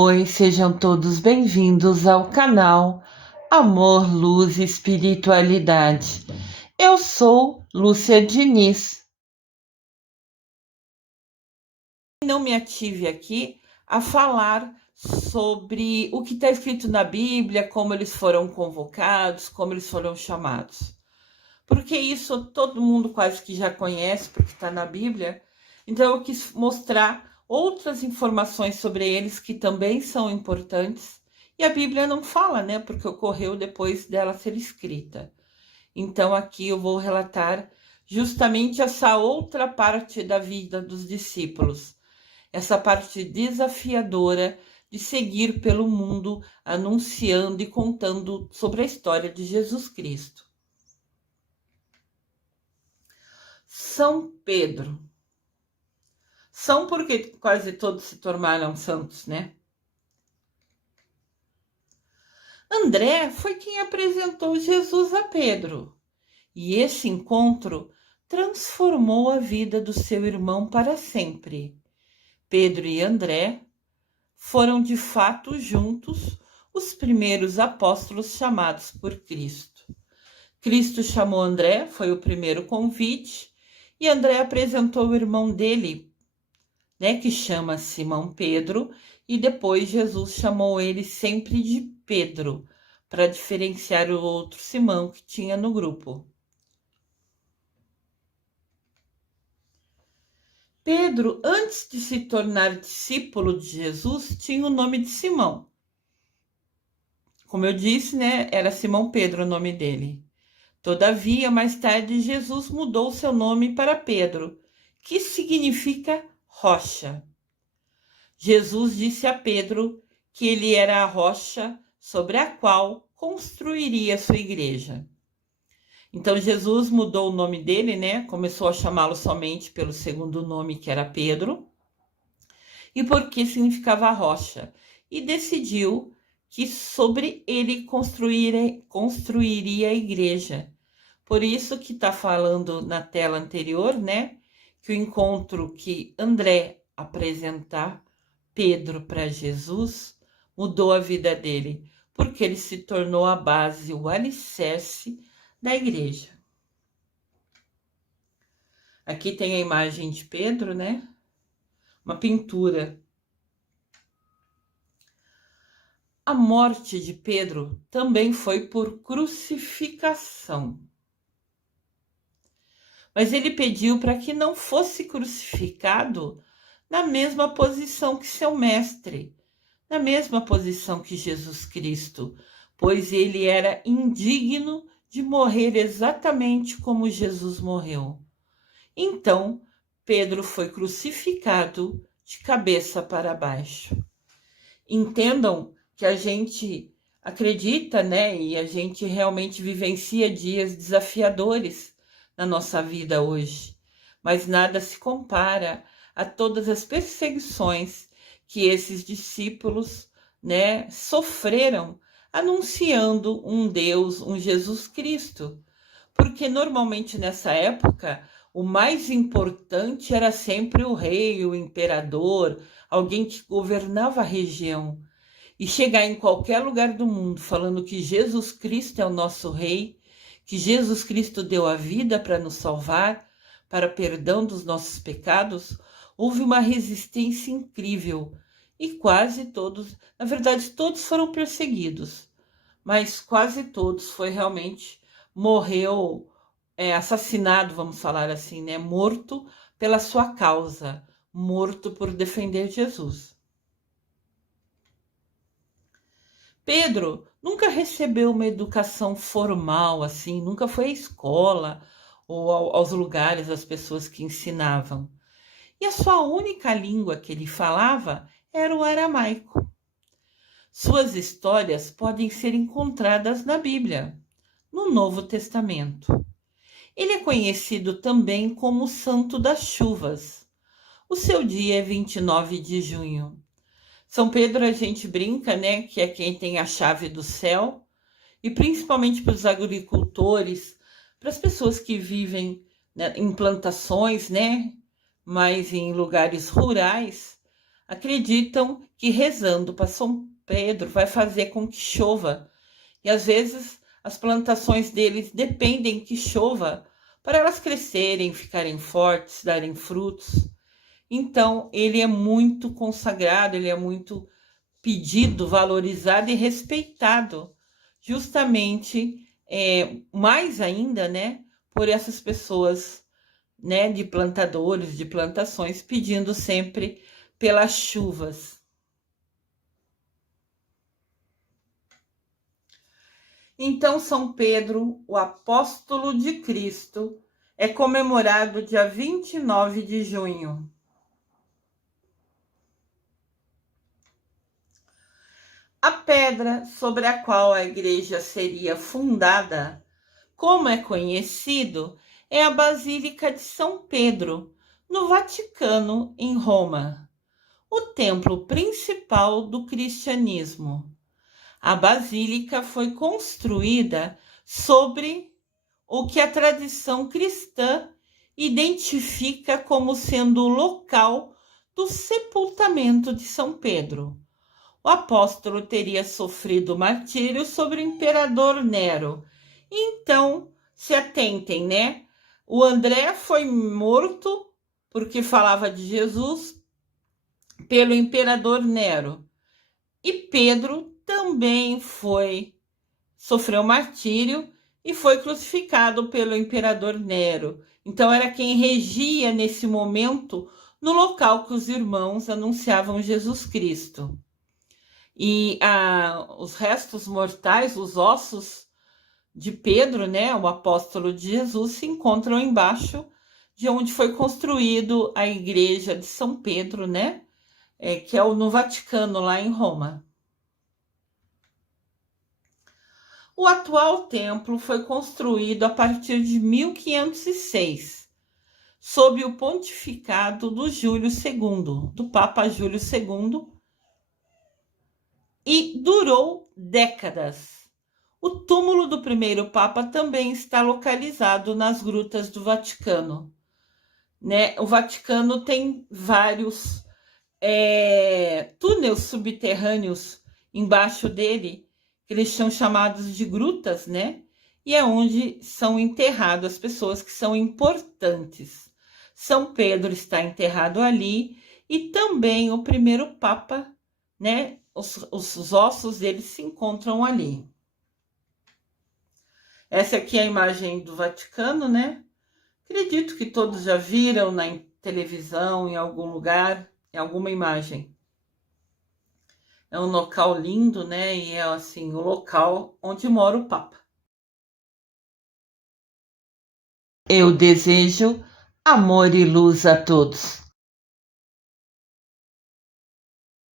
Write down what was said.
Oi, sejam todos bem-vindos ao canal Amor, Luz e Espiritualidade. Eu sou Lúcia Diniz. Não me ative aqui a falar sobre o que está escrito na Bíblia, como eles foram convocados, como eles foram chamados. Porque isso todo mundo quase que já conhece, porque está na Bíblia. Então eu quis mostrar outras informações sobre eles que também são importantes. E a Bíblia não fala, né? Porque ocorreu depois dela ser escrita. Então aqui eu vou relatar justamente essa outra parte da vida dos discípulos. Essa parte desafiadora de seguir pelo mundo anunciando e contando sobre a história de Jesus Cristo. São Pedro. São porque quase todos se tornaram santos, né? André foi quem apresentou Jesus a Pedro. E esse encontro transformou a vida do seu irmão para sempre. Pedro e André foram de fato juntos os primeiros apóstolos chamados por Cristo. Cristo chamou André, foi o primeiro convite, e André apresentou o irmão dele, né, que chama Simão Pedro, e depois Jesus chamou ele sempre de Pedro, para diferenciar o outro Simão que tinha no grupo. Pedro, antes de se tornar discípulo de Jesus, tinha o nome de Simão. Como eu disse, né, era Simão Pedro o nome dele. Todavia, mais tarde, Jesus mudou seu nome para Pedro, que significa rocha. Jesus disse a Pedro que ele era a rocha sobre a qual construiria sua igreja. Então Jesus mudou o nome dele, né? Começou a chamá-lo somente pelo segundo nome, que era Pedro, e porque significava rocha, e decidiu que sobre ele construiria a igreja. Por isso que está falando na tela anterior, né? Que o encontro que André apresentar Pedro para Jesus mudou a vida dele, porque ele se tornou a base, o alicerce da igreja. Aqui tem a imagem de Pedro, né? Uma pintura. A morte de Pedro também foi por crucificação. Mas ele pediu para que não fosse crucificado na mesma posição que seu mestre, na mesma posição que Jesus Cristo, pois ele era indigno de morrer exatamente como Jesus morreu. Então, Pedro foi crucificado de cabeça para baixo. Entendam que a gente acredita, né, e a gente realmente vivencia dias desafiadores na nossa vida hoje, mas nada se compara a todas as perseguições que esses discípulos, né, sofreram anunciando um Deus, um Jesus Cristo. Porque normalmente nessa época o mais importante era sempre o rei, o imperador, alguém que governava a região. E chegar em qualquer lugar do mundo falando que Jesus Cristo é o nosso rei, que Jesus Cristo deu a vida para nos salvar, para perdão dos nossos pecados, houve uma resistência incrível. E quase todos, na verdade, todos foram perseguidos, mas quase todos foi realmente, morreu, assassinado, vamos falar assim, né? Morto pela sua causa, morto por defender Jesus. Pedro nunca recebeu uma educação formal, assim, nunca foi à escola ou aos lugares, às pessoas que ensinavam. E a sua única língua que ele falava era o aramaico. Suas histórias podem ser encontradas na Bíblia, no Novo Testamento. Ele é conhecido também como o Santo das Chuvas. O seu dia é 29 de junho. São Pedro, a gente brinca, né, que é quem tem a chave do céu, e principalmente para os agricultores, para as pessoas que vivem, né, em plantações, né, mas em lugares rurais, acreditam que rezando para São Pedro vai fazer com que chova. E às vezes as plantações deles dependem que chova para elas crescerem, ficarem fortes, darem frutos. Então, ele é muito consagrado, ele é muito pedido, valorizado e respeitado, justamente, mais ainda, né, por essas pessoas, né, de plantadores, de plantações, pedindo sempre pelas chuvas. Então, São Pedro, o apóstolo de Cristo, é comemorado dia 29 de junho. A pedra sobre a qual a igreja seria fundada, como é conhecido, é a Basílica de São Pedro, no Vaticano, em Roma, o templo principal do cristianismo. A basílica foi construída sobre o que a tradição cristã identifica como sendo o local do sepultamento de São Pedro. O apóstolo teria sofrido martírio sobre o imperador Nero. Então, se atentem, né? O André foi morto porque falava de Jesus pelo imperador Nero. E Pedro também sofreu martírio e foi crucificado pelo imperador Nero. Então era quem regia nesse momento no local que os irmãos anunciavam Jesus Cristo. E os restos mortais, os ossos de Pedro, né, o apóstolo de Jesus, se encontram embaixo de onde foi construído a igreja de São Pedro, né, que é no Vaticano, lá em Roma. O atual templo foi construído a partir de 1506, sob o pontificado do Júlio II, do Papa Júlio II, e durou décadas. O túmulo do primeiro Papa também está localizado nas grutas do Vaticano, né? O Vaticano tem vários túneis subterrâneos embaixo dele, que eles são chamados de grutas, né? E é onde são enterradas as pessoas que são importantes. São Pedro está enterrado ali e também o primeiro Papa, né? Os ossos dele se encontram ali. Essa aqui é a imagem do Vaticano, né? Acredito que todos já viram na televisão, em algum lugar, em alguma imagem. É um local lindo, né? E é assim, o local onde mora o Papa. Eu desejo amor e luz a todos.